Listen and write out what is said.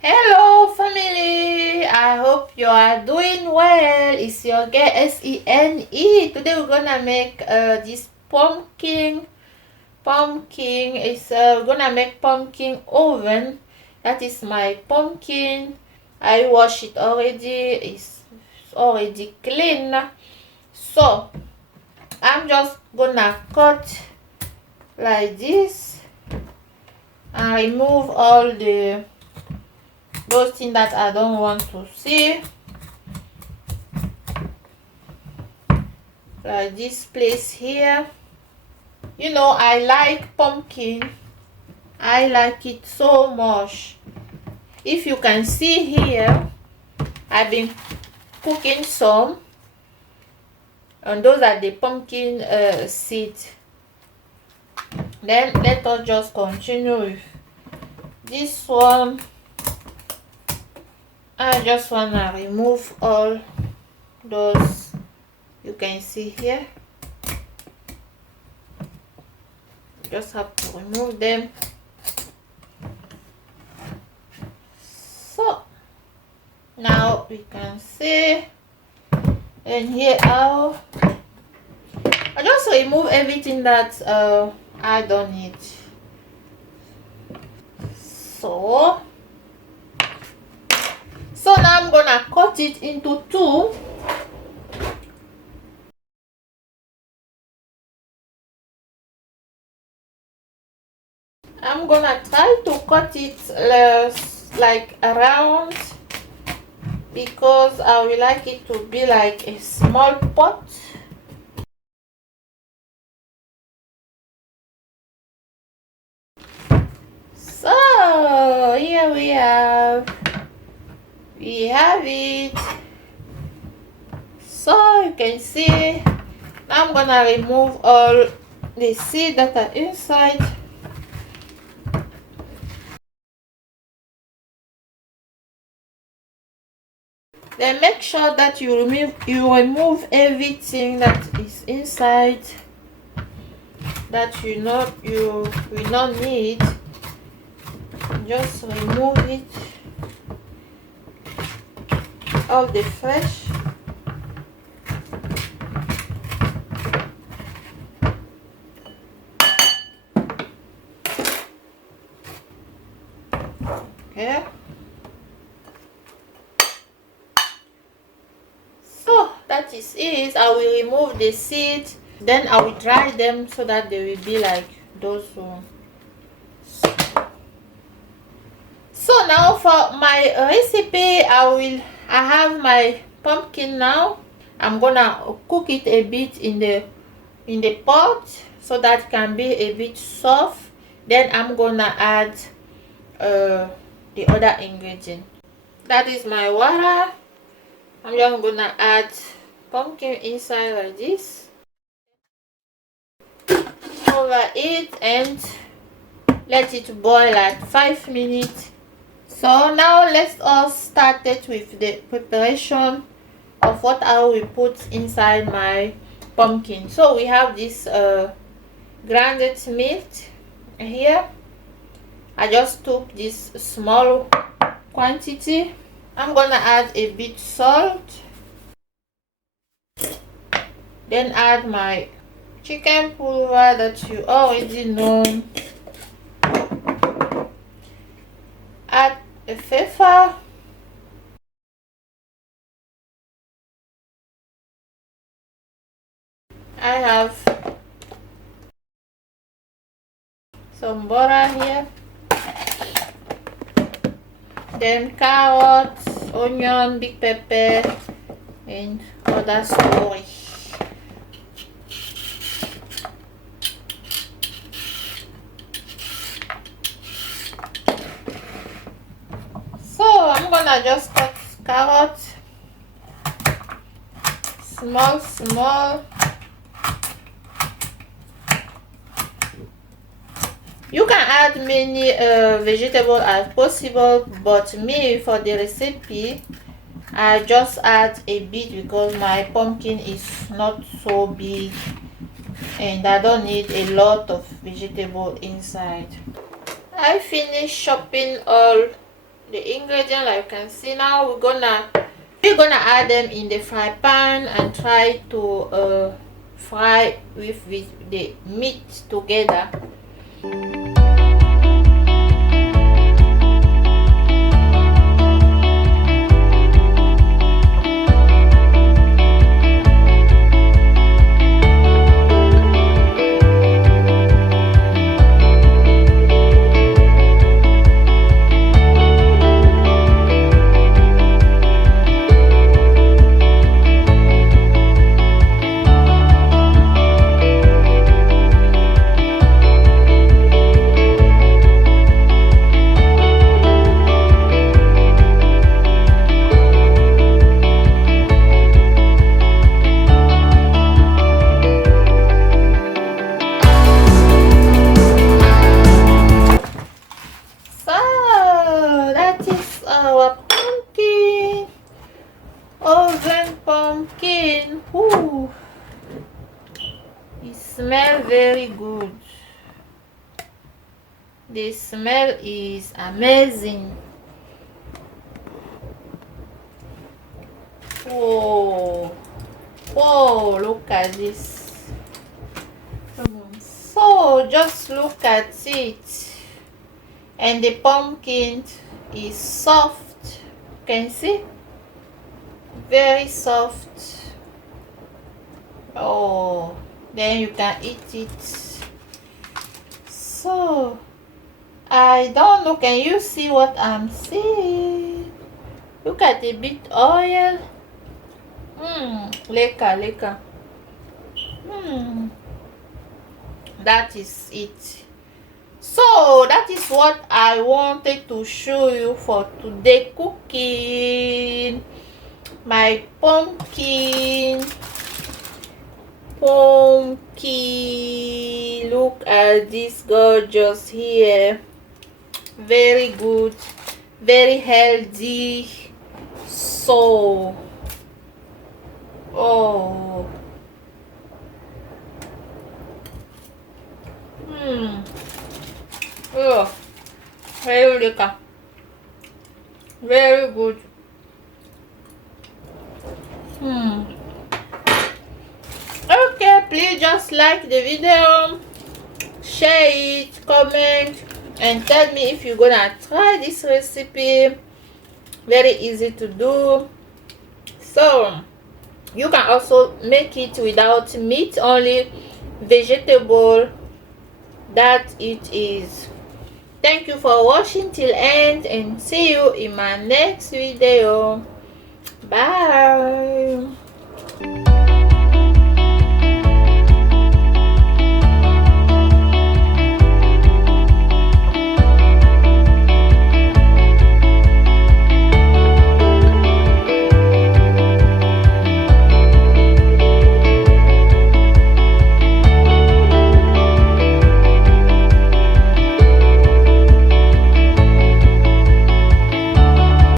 Hello family, I hope you are doing well. It's your girl SENE. Today we're gonna make this pumpkin. It's gonna make pumpkin oven. That is my pumpkin. I washed it already. It's already clean. So I'm just gonna cut like this and remove all those things that I don't want to see, like this place here. You know, I like pumpkin. I like it so much. If you can see here, I've been cooking some, and those are the pumpkin seeds. Then let us just continue with this one. I just wanna remove all those you can see here. Just have to remove them. So now we can see, and here I just remove everything that I don't need. So now I'm gonna cut it into two. I'm gonna try to cut it like around, because I would like it to be like a small pot. So here we have it. So you can see, I'm gonna remove all the seeds that are inside. Then make sure that you remove everything that is inside that you will not need. Just remove it, all the flesh. Okay. So that is it. I will remove the seeds, then I will dry them so that they will be like those ones. So now for my recipe, I have my pumpkin now. I'm gonna cook it a bit in the pot so that it can be a bit soft. Then I'm gonna add the other ingredient. That is my water. I'm just gonna add pumpkin inside like this, over it, and let it boil like 5 minutes. So now let's all start it with the preparation of what I will put inside my pumpkin. So we have this grounded meat here. I just took this small quantity. I'm gonna add a bit salt, then add my chicken pulver that you already know, add a Befor, I have some butter here, then carrots, onion, big pepper, and other story. So I'm gonna just cut carrots small. You can add many vegetables as possible, but me, for the recipe, I just add a bit because my pumpkin is not so big and I don't need a lot of vegetable inside. I finished chopping all the ingredient like you can see. Now we're gonna add them in the fry pan and try to fry with the meat together. Pumpkin. Ooh, it smells very good. The smell is amazing. Oh, oh, look at this. So just look at it, and the pumpkin is soft. You can see, very soft. Oh, then you can eat it. So I don't know, can you see what I'm seeing? Look at the bit oil. Lekker. That is it. So that is what I wanted to show you for today cooking. My pumpkin. Look at this gorgeous here. Very good, very healthy. So oh, oh, very lekker, very good. Okay, please just like the video, share it, comment, and tell me if you're gonna try this recipe. Very easy to do. So you can also make it without meat, only vegetable. That it is. Thank you for watching till end, and see you in my next video. Bye.